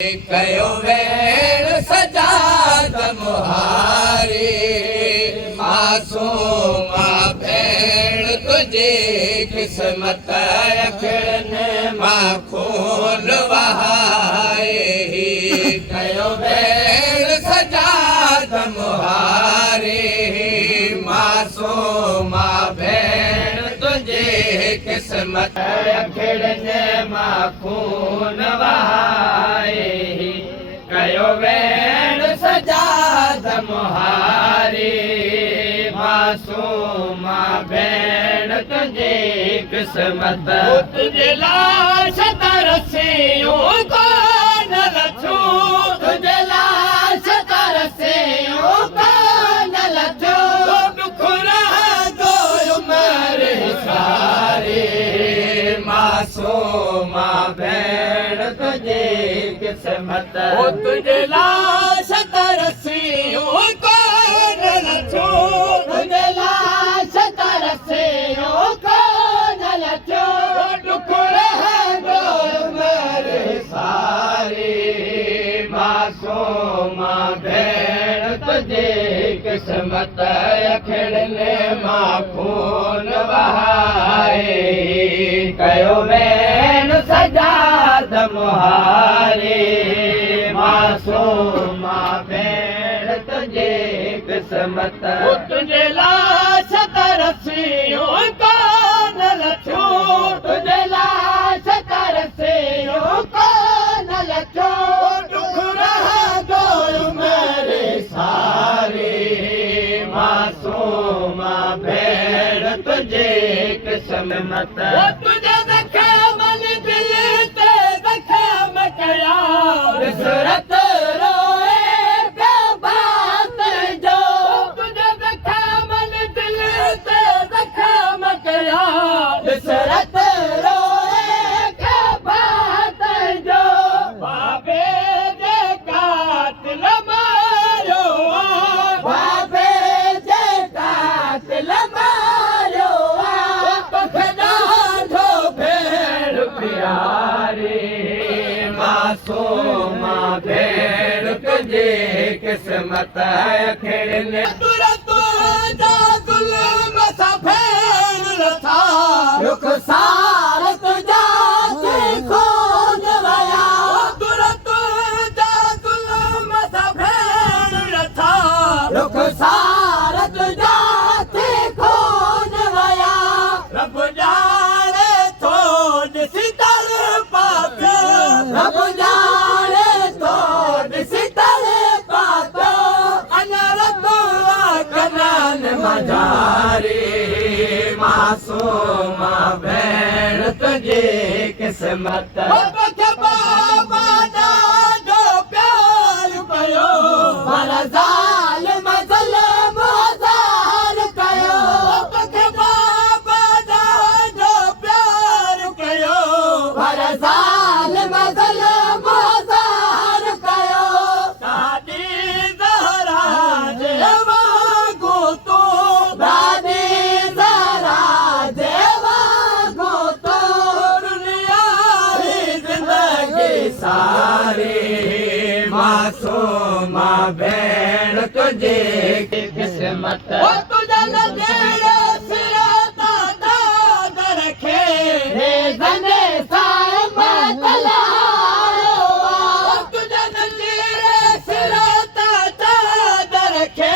कयो वेण सजाद मुहारी मासूमा भेण तुझी किस्मत अखड़ने मां खून वहाए कयो वेण सजाद मुहारी मासूमा भेण तुझी किस्मत अखड़ने मां खून वहाए कयो वेण सजाद मुहारी मासूमा भेण तुझी किस्मत तुझे लाश तरसियूं कोन लथूं तुझे लाश तरसियूं कोन लथूं दुख रहंदो उमिरि सारी मासूमा भेण तुझी किस्मत तुझे लाश तरसियूं कोन लथूं तुझे लाश तरसियूं कोन लथूं दुख रहंदो उमिरि सारी मासूमा भेण तुझी किस्मत अखड़ने मां खून वहाए कयो वेण सजाद मुहारी मासूमा भेण तुझी किस्मत तुझे लाश तरसियूं कोन लथूं तुझे लाश तरसियूं कोन लथूं दुख रहंदो उमिरि सारी मासूमा भेण तुझी किस्मत तुझे ज़ख़्म दिल ते ज़ख़्म कया विसरत रोए पियो बात जो तुझे ज़ख़्म दिल ते ज़ख़्म कया विसरत रोए पियो बात जो बाबे जे कातिल मारियो बाबे जे कातिल मारियो तोखे ॾाढो भेण प्यारी मासूमा भेण तुझी किस्मत अखड़ने तुझा ज़ुल्म सां भेण लथा रुख़सार तुझा थी खोज वया तुझा ज़ुल्म सां भेण लथा रुख़सार तुझा थी खोज वया रब ॼाणे थो ॾिसी तर पापियो रब ॼाणे थो ॾिसी तर पापियो अञा रतो कनान मजारी मासूमा भेण तुझी किस्मत तोखे बाबा ॾाढो प्यार कयो पर ज़ालिम ज़ुल्म हज़ार कयो तोखे बाबा ॾाढो प्यार कयो पर ज़ालिम ज़ुल्म हज़ार कयो दादी ज़हरा जे वांगुरु तूं दादी ज़हरा जे वांगुरु तूं दुनिया जी ज़िंदगी सारी मासूमा भेण तुझी किस्मत तुझा नज़र सिरता दाद रखे हे ज़ने साए मतलायो तुझा नज़र सिरता दाद रखे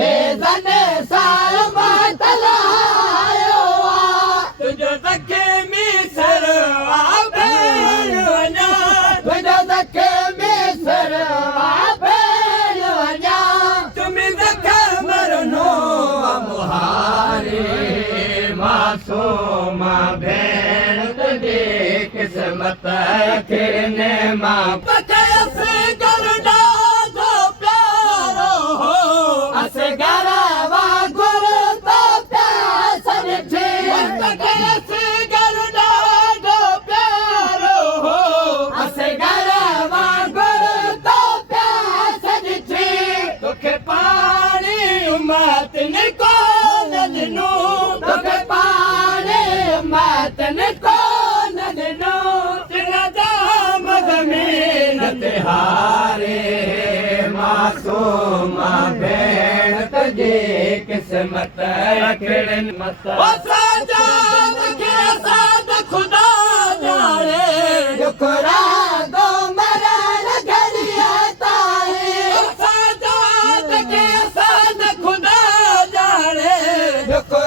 हे ज़ने साए मतलायो तुझो ज़ख़्मी सरवा भेण वञा तुझो ज़ख़्मी सरवा भेण वञा तुमी ज़ख़्म रनो मुहारी मासूमा भेण तुझी किस्मत अखड़ने मां असगर ॾाढो प्यारो हो असगर वांगुरु तो प्यास ॾिठी असगर ॾाढो प्यारो हो असगर वांगुरु तो प्यास ॾिठी तोखे पाणी उमतन कोन ॾिनो तोखे पाणी उमतन कोन ॾिनो तिन जा मज़मीन हारे मासूम भेण तुझी किस्मत खिड़न मत ओ साजाद के साथ खुदा जाने दुखरा दो मरण घरिया ताए ओ साजाद के साथ खुदा जाने दुख